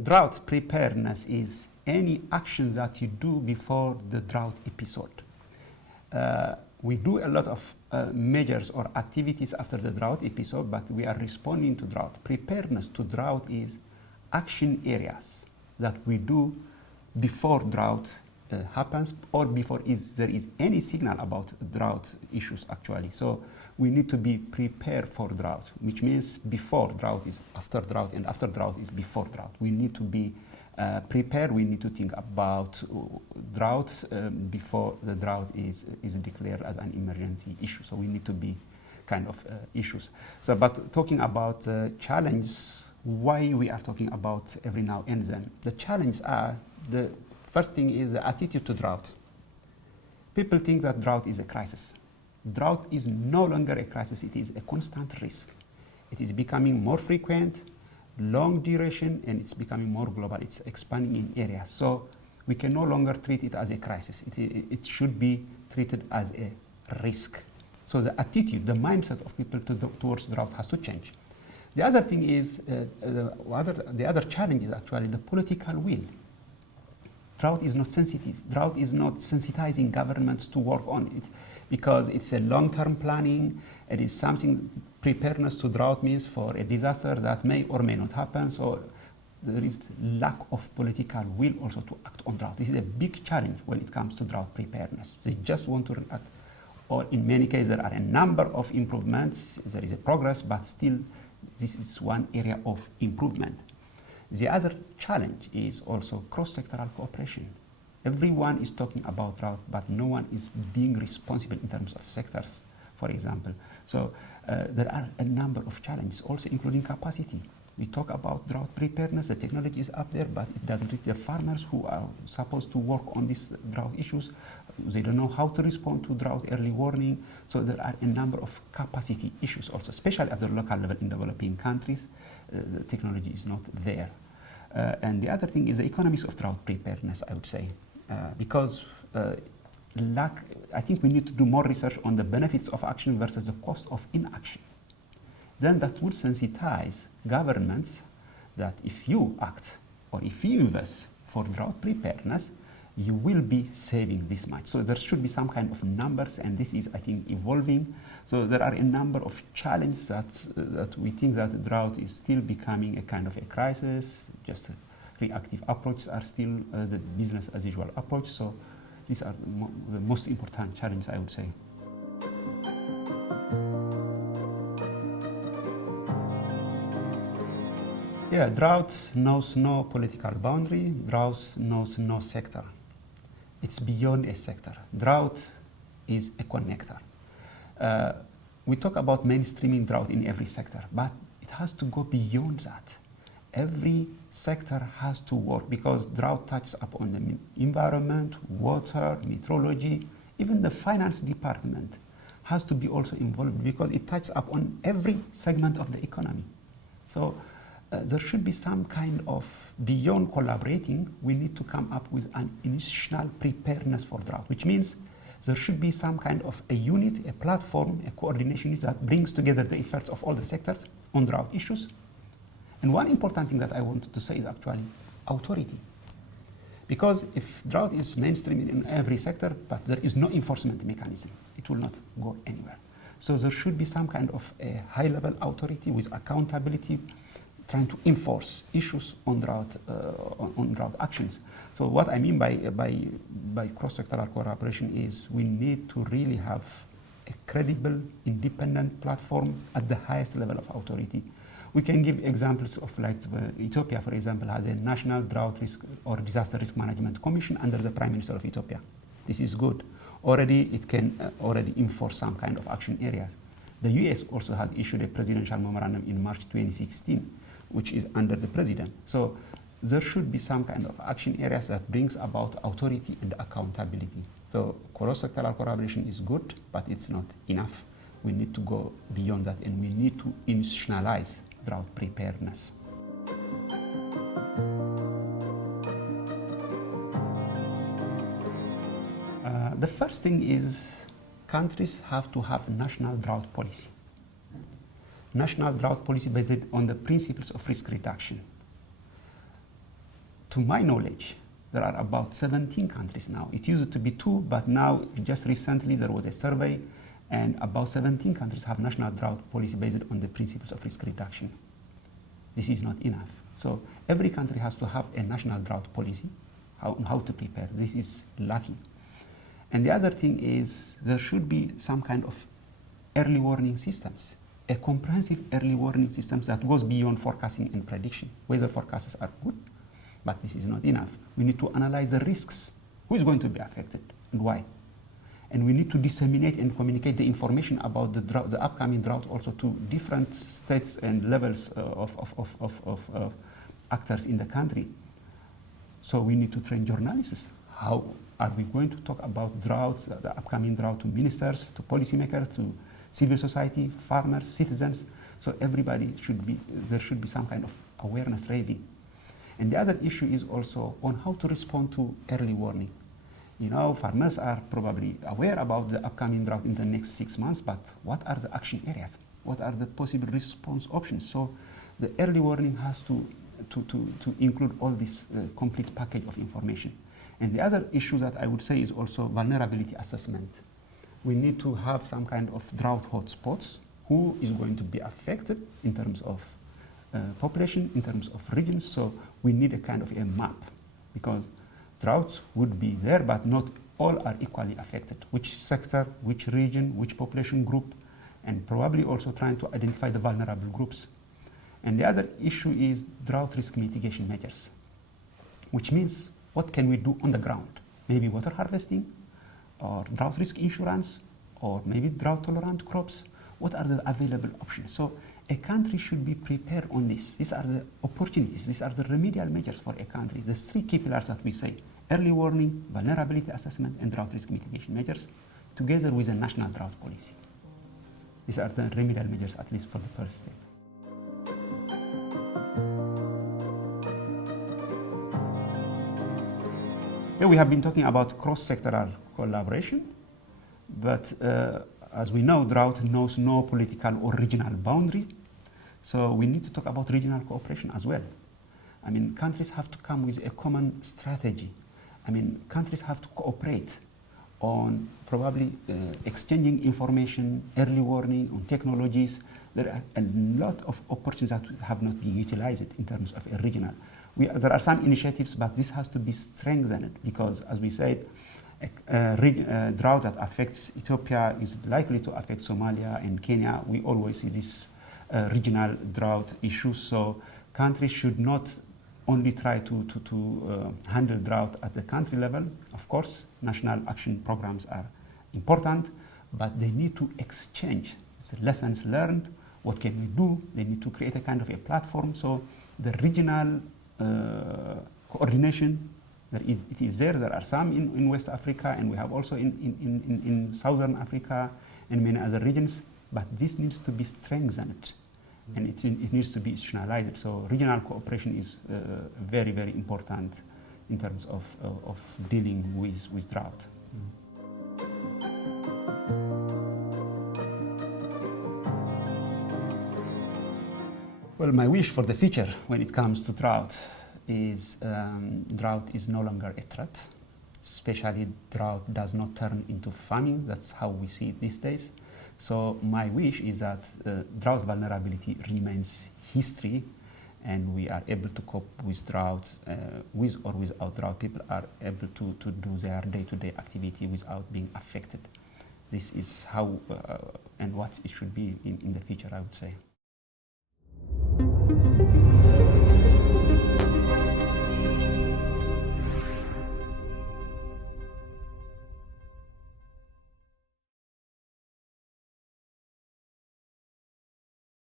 Drought preparedness is any action that you do before the drought episode. We do a lot of measures or activities after the drought episode, but we are responding to drought. Preparedness to drought is action areas that we do before drought happens or before there is any signal about drought issues actually. So we need to be prepared for drought, which means before drought is after drought and after drought is before drought. We need to be prepared. We need to think about droughts before the drought is declared as an emergency issue. So we need to be kind of issues. So, but talking about challenges, why we are talking about every now and then. The challenges are, the first thing is the attitude to drought. People think that drought is a crisis. Drought is no longer a crisis, it is a constant risk. It is becoming more frequent, long duration, and it's becoming more global. It's expanding in areas. So we can no longer treat it as a crisis. It should be treated as a risk. So the attitude, the mindset of people towards drought has to change. The other thing is, the other challenge is actually the political will. Drought is not sensitive. Drought is not sensitizing governments to work on it because it's a long-term planning. It is something, preparedness to drought means for a disaster that may or may not happen. So there is lack of political will also to act on drought. This is a big challenge when it comes to drought preparedness. They just want to react. Or in many cases, there are a number of improvements. There is a progress, but still this is one area of improvement. The other challenge is also cross-sectoral cooperation. Everyone is talking about drought, but no one is being responsible in terms of sectors, for example. So there are a number of challenges, also including capacity. We talk about drought preparedness, the technology is up there, but it doesn't reach the farmers who are supposed to work on these drought issues. They don't know how to respond to drought early warning. So there are a number of capacity issues also, especially at the local level in developing countries. The technology is not there. And the other thing is the economics of drought preparedness, I would say, because I think we need to do more research on the benefits of action versus the cost of inaction. Then that would sensitize governments that if you act or if you invest for drought preparedness, you will be saving this much. So there should be some kind of numbers, and this is, I think, evolving. So there are a number of challenges that we think that drought is still becoming a kind of a crisis. Just reactive approaches are still the business as usual approach. So these are the most important challenges, I would say. Yeah, drought knows no political boundary. Drought knows no sector. It's beyond a sector. Drought is a connector. We talk about mainstreaming drought in every sector, but it has to go beyond that. Every sector has to work because drought touches upon the environment, water, meteorology, even the finance department has to be also involved because it touches upon every segment of the economy. So there should be some kind of, beyond collaborating, we need to come up with an institutional preparedness for drought, which means there should be some kind of a unit, a platform, a coordination that brings together the efforts of all the sectors on drought issues. And one important thing that I wanted to say is actually authority. Because if drought is mainstream in every sector, but there is no enforcement mechanism, it will not go anywhere. So there should be some kind of a high-level authority with accountability, trying to enforce issues on drought actions. So what I mean by cross-sectoral cooperation is we need to really have a credible, independent platform at the highest level of authority. We can give examples of, like, Ethiopia, for example, has a National Drought Risk or Disaster Risk Management Commission under the Prime Minister of Ethiopia. This is good. Already it can already enforce some kind of action areas. The US also has issued a presidential memorandum in March 2016, which is under the president. So there should be some kind of action areas that brings about authority and accountability. So cross-sectoral collaboration is good, but it's not enough. We need to go beyond that, and we need to institutionalize drought preparedness. The first thing is countries have to have national drought policy. National drought policy based on the principles of risk reduction. to my knowledge, there are about 17 countries now. It used to be 2, but now just recently there was a survey and about 17 countries have national drought policy based on the principles of risk reduction. This is not enough. So every country has to have a national drought policy, how to prepare. This is lacking. And the other thing is there should be some kind of early warning systems, a comprehensive early warning system that goes beyond forecasting and prediction. Weather forecasts are good, but this is not enough. We need to analyze the risks. Who is going to be affected and why? And we need to disseminate and communicate the information about the drought, the upcoming drought, also to different states and levels of actors in the country. So we need to train journalists. How are we going to talk about drought, the upcoming drought, to ministers, to policymakers, to civil society, farmers, citizens? So everybody should be, there should be some kind of awareness raising. And the other issue is also on how to respond to early warning. You know, farmers are probably aware about the upcoming drought in the next 6 months, but what are the action areas? What are the possible response options? So the early warning has to include all this complete package of information. And the other issue that I would say is also vulnerability assessment. We need to have some kind of drought hotspots. Who is going to be affected in terms of population, in terms of regions? So we need a kind of a map, because drought would be there, but not all are equally affected. Which sector, which region, which population group, and probably also trying to identify the vulnerable groups. And the other issue is drought risk mitigation measures, which means what can we do on the ground? Maybe water harvesting, or drought risk insurance, or maybe drought tolerant crops. What are the available options? So a country should be prepared on this. These are the opportunities, these are the remedial measures for a country. The 3 key pillars that we say: early warning, vulnerability assessment, and drought risk mitigation measures, together with a national drought policy. These are the remedial measures, at least for the first step. Here we have been talking about cross-sectoral collaboration, but as we know, drought knows no political or regional boundary, so we need to talk about regional cooperation as well. I mean, countries have to come with a common strategy. I mean, countries have to cooperate on probably exchanging information, early warning, on technologies. There are a lot of opportunities that have not been utilized in terms of a regional. There are some initiatives, but this has to be strengthened, because, as we said, a drought that affects Ethiopia is likely to affect Somalia and Kenya. We always see this regional drought issues. So countries should not only try to handle drought at the country level. Of course, national action programs are important, but they need to exchange lessons learned. What can we do? They need to create a kind of a platform. So the regional coordination, it is there. There are some in West Africa, and we have also in Southern Africa and many other regions, but this needs to be strengthened, and it needs to be institutionalized. So regional cooperation is very, very important in terms of dealing with drought. Well, my wish for the future when it comes to drought is drought is no longer a threat. Especially drought does not turn into famine. That's how we see it these days. So my wish is that drought vulnerability remains history, and we are able to cope with drought, with or without drought. People are able to do their day-to-day activity without being affected. This is how and what it should be in the future, I would say.